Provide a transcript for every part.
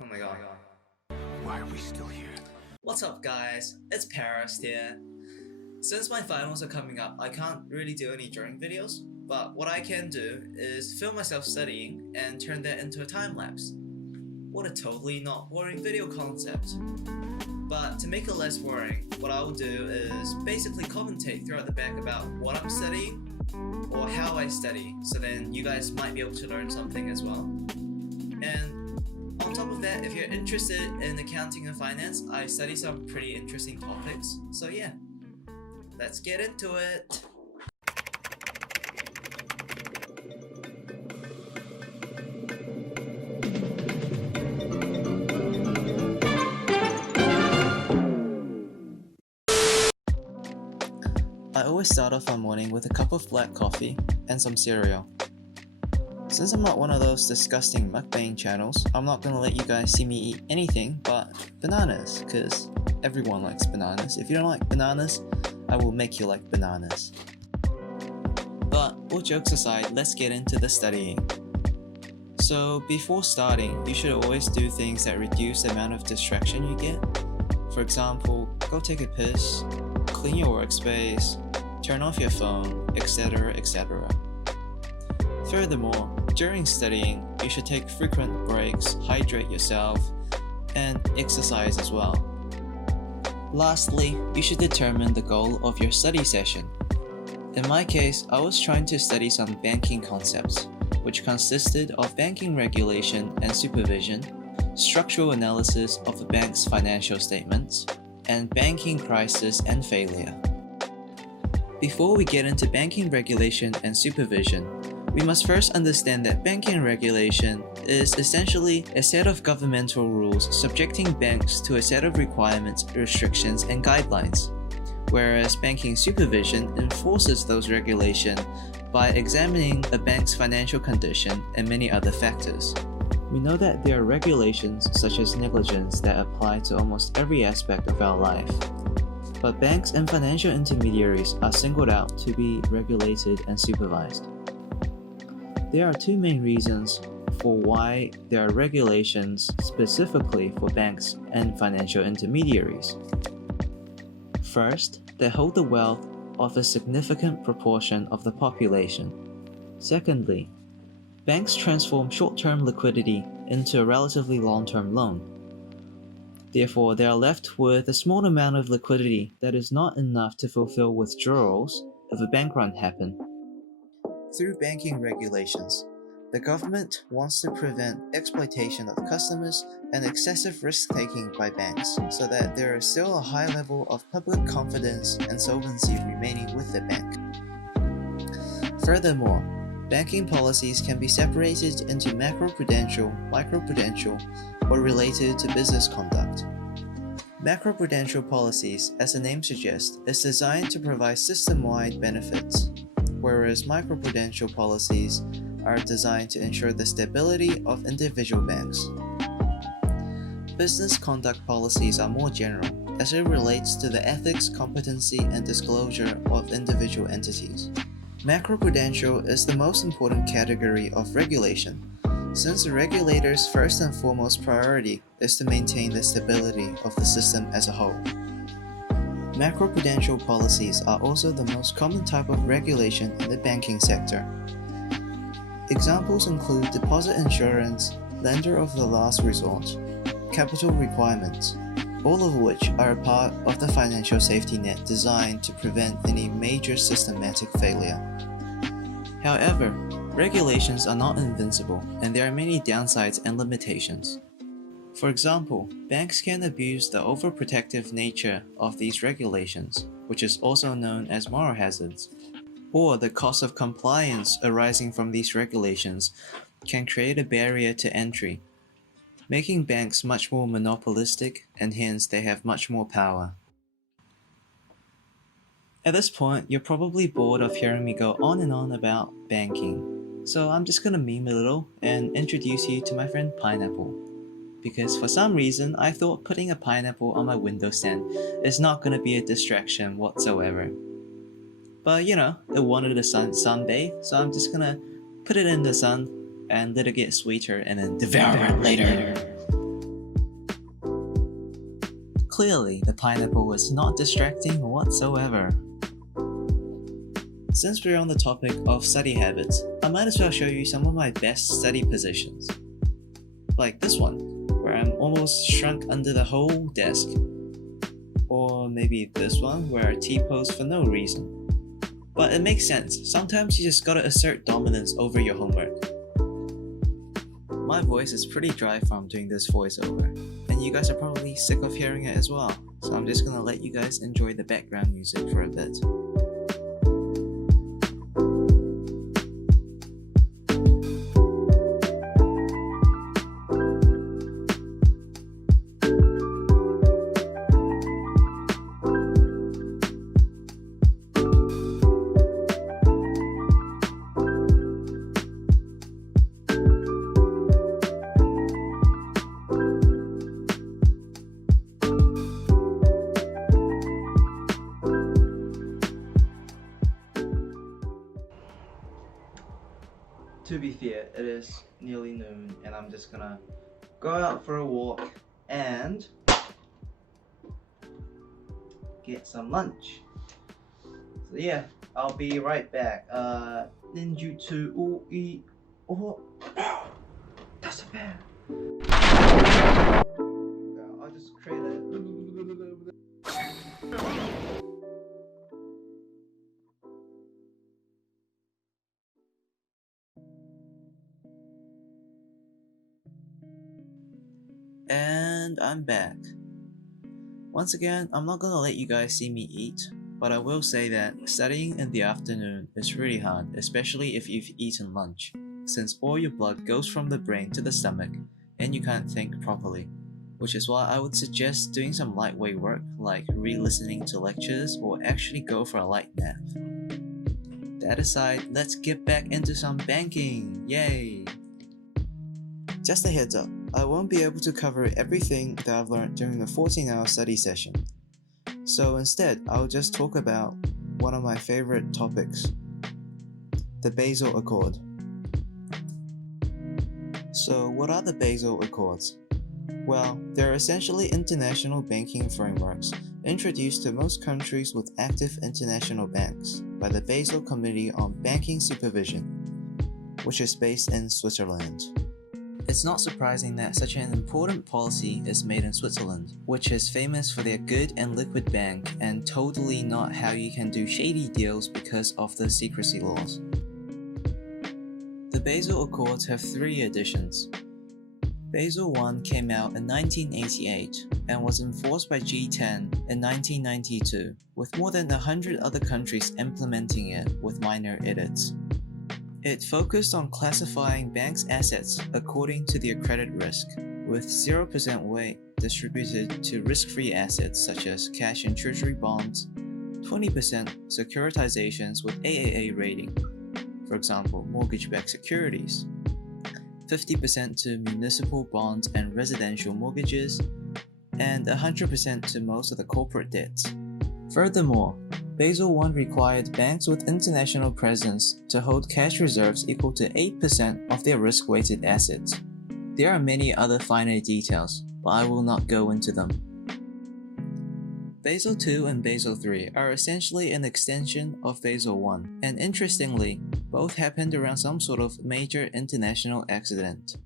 Oh my god. Why are we still here? What's up guys, it's Paris here. Since my finals are coming up, I can't really do any drawing videos, but what I can do is film myself studying and turn that into a time lapse. What a totally not boring video concept. But to make it less boring, what I will do is basically commentate throughout the back about what I'm studying or how I study, so then you guys might be able to learn something as well. And on top of that, if you're interested in accounting and finance, I study some pretty interesting topics. So yeah, let's get into it. I always start off my morning with a cup of black coffee and some cereal. Since I'm not one of those disgusting mukbang channels, I'm not gonna let you guys see me eat anything but bananas, cause everyone likes bananas. If you don't like bananas, I will make you like bananas. But all jokes aside, let's get into the studying. So before starting, you should always do things that reduce the amount of distraction you get. For example, go take a piss, clean your workspace, turn off your phone, etc. etc. Furthermore, during studying, you should take frequent breaks, hydrate yourself, and exercise as well. Lastly, you should determine the goal of your study session. In my case, I was trying to study some banking concepts, which consisted of banking regulation and supervision, structural analysis of a bank's financial statements, and banking crisis and failure. Before we get into banking regulation and supervision, we must first understand that banking regulation is essentially a set of governmental rules subjecting banks to a set of requirements, restrictions, and guidelines, whereas banking supervision enforces those regulations by examining a bank's financial condition and many other factors. We know that there are regulations such as negligence that apply to almost every aspect of our life. But banks and financial intermediaries are singled out to be regulated and supervised. There are two main reasons for why there are regulations specifically for banks and financial intermediaries. First, they hold the wealth of a significant proportion of the population. Secondly, banks transform short-term liquidity into a relatively long-term loan. Therefore, they are left with a small amount of liquidity that is not enough to fulfill withdrawals if a bank run happens. Through banking regulations, the government wants to prevent exploitation of customers and excessive risk-taking by banks so that there is still a high level of public confidence and solvency remaining with the bank. Furthermore, banking policies can be separated into macroprudential, microprudential, or related to business conduct. Macroprudential policies, as the name suggests, is designed to provide system-wide benefits, whereas microprudential policies are designed to ensure the stability of individual banks. Business conduct policies are more general, as it relates to the ethics, competency, and disclosure of individual entities. Macroprudential is the most important category of regulation, since the regulator's first and foremost priority is to maintain the stability of the system as a whole. Macroprudential policies are also the most common type of regulation in the banking sector. Examples include deposit insurance, lender of the last resort, capital requirements, all of which are a part of the financial safety net designed to prevent any major systematic failure. However, regulations are not invincible, and there are many downsides and limitations. For example, banks can abuse the overprotective nature of these regulations, which is also known as moral hazards, or the cost of compliance arising from these regulations can create a barrier to entry, making banks much more monopolistic, and hence they have much more power. At this point, you're probably bored of hearing me go on and on about banking, so I'm just gonna meme a little and introduce you to my friend Pineapple. Because for some reason, I thought putting a pineapple on my window stand is not gonna be a distraction whatsoever. But you know, it wanted a sunbathe, so I'm just gonna put it in the sun and let it get sweeter and then devour it later. clearly the pineapple was not distracting whatsoever. Since we're on the topic of study habits, I might as well show you some of my best study positions. Like this one, where I'm almost shrunk under the whole desk. Or maybe this one, where I T-pose for no reason. But it makes sense, sometimes you just gotta assert dominance over your homework. My voice is pretty dry from doing this voiceover, and you guys are probably sick of hearing it as well, so I'm just gonna let you guys enjoy the background music for a bit. To be fair, it is nearly noon and I'm just gonna go out for a walk and get some lunch. So yeah, I'll be right back. Ninjutsu ui oh that's a bear. I'll just create a And I'm back. Once again, I'm not gonna let you guys see me eat, but I will say that studying in the afternoon is really hard, especially if you've eaten lunch, since all your blood goes from the brain to the stomach and you can't think properly, which is why I would suggest doing some lightweight work like re-listening to lectures or actually go for a light nap. That aside, let's get back into some banking, yay! Just a heads up, I won't be able to cover everything that I've learned during the 14-hour study session. So instead, I'll just talk about one of my favorite topics, the Basel Accord. So what are the Basel Accords? Well, they're essentially international banking frameworks introduced to most countries with active international banks by the Basel Committee on Banking Supervision, which is based in Switzerland. It's not surprising that such an important policy is made in Switzerland, which is famous for their good and liquid bank and totally not how you can do shady deals because of the secrecy laws. The Basel Accords have 3 editions. Basel I came out in 1988 and was enforced by G10 in 1992, with more than 100 other countries implementing it with minor edits. It focused on classifying banks' assets according to their credit risk, with 0% weight distributed to risk-free assets such as cash and treasury bonds, 20% securitizations with AAA rating, for example mortgage-backed securities, 50% to municipal bonds and residential mortgages, and 100% to most of the corporate debts. Furthermore, Basel I required banks with international presence to hold cash reserves equal to 8% of their risk-weighted assets. There are many other finer details, but I will not go into them. Basel II and Basel III are essentially an extension of Basel I, and interestingly, both happened around some sort of major international accident.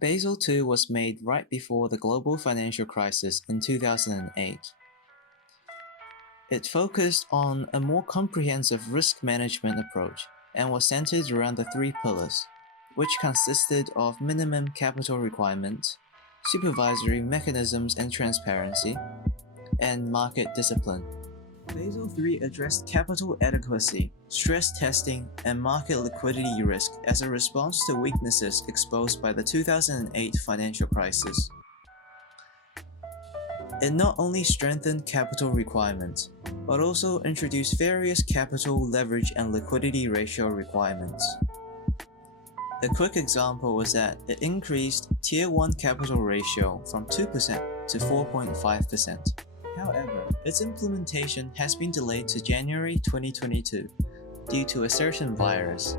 Basel II was made right before the global financial crisis in 2008. It focused on a more comprehensive risk management approach and was centered around the 3 pillars, which consisted of minimum capital requirements, supervisory mechanisms and transparency, and market discipline. Basel III addressed capital adequacy, stress testing, and market liquidity risk as a response to weaknesses exposed by the 2008 financial crisis. It not only strengthened capital requirements, but also introduced various capital, leverage, and liquidity ratio requirements. A quick example was that it increased Tier 1 capital ratio from 2% to 4.5%. However, its implementation has been delayed to January 2022 due to a certain virus.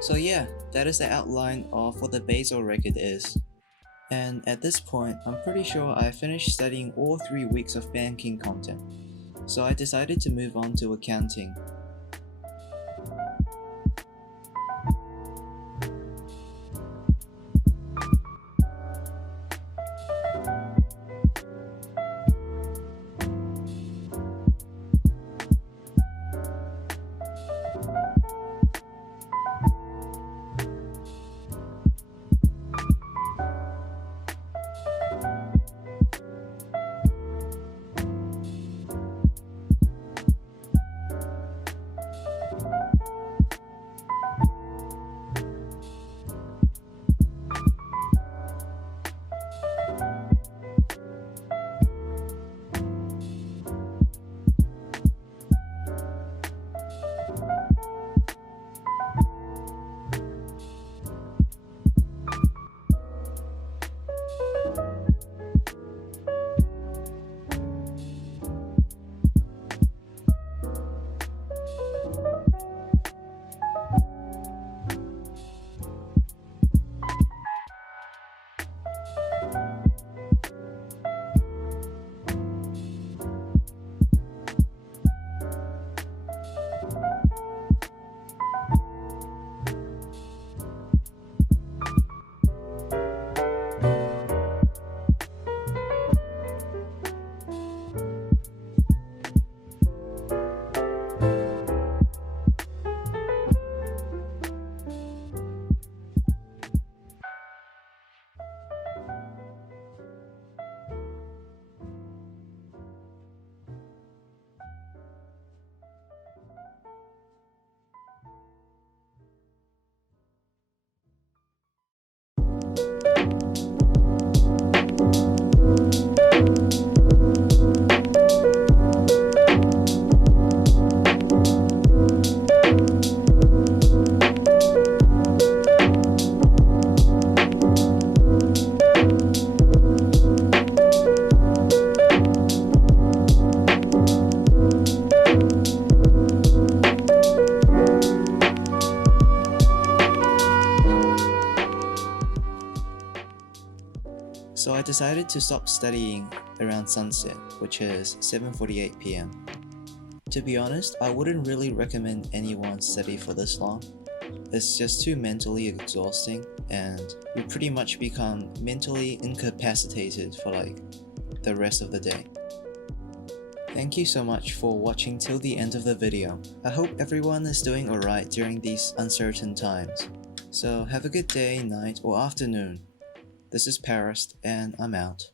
So yeah, that is the outline of what the Basel record is. And at this point, I'm pretty sure I finished studying all 3 weeks of banking content, so I decided to move on to accounting. So I decided to stop studying around sunset, which is 7:48 p.m. To be honest, I wouldn't really recommend anyone study for this long. It's just too mentally exhausting and you pretty much become mentally incapacitated for like the rest of the day. Thank you so much for watching till the end of the video. I hope everyone is doing alright during these uncertain times. So have a good day, night or afternoon. This is Paris and I'm out.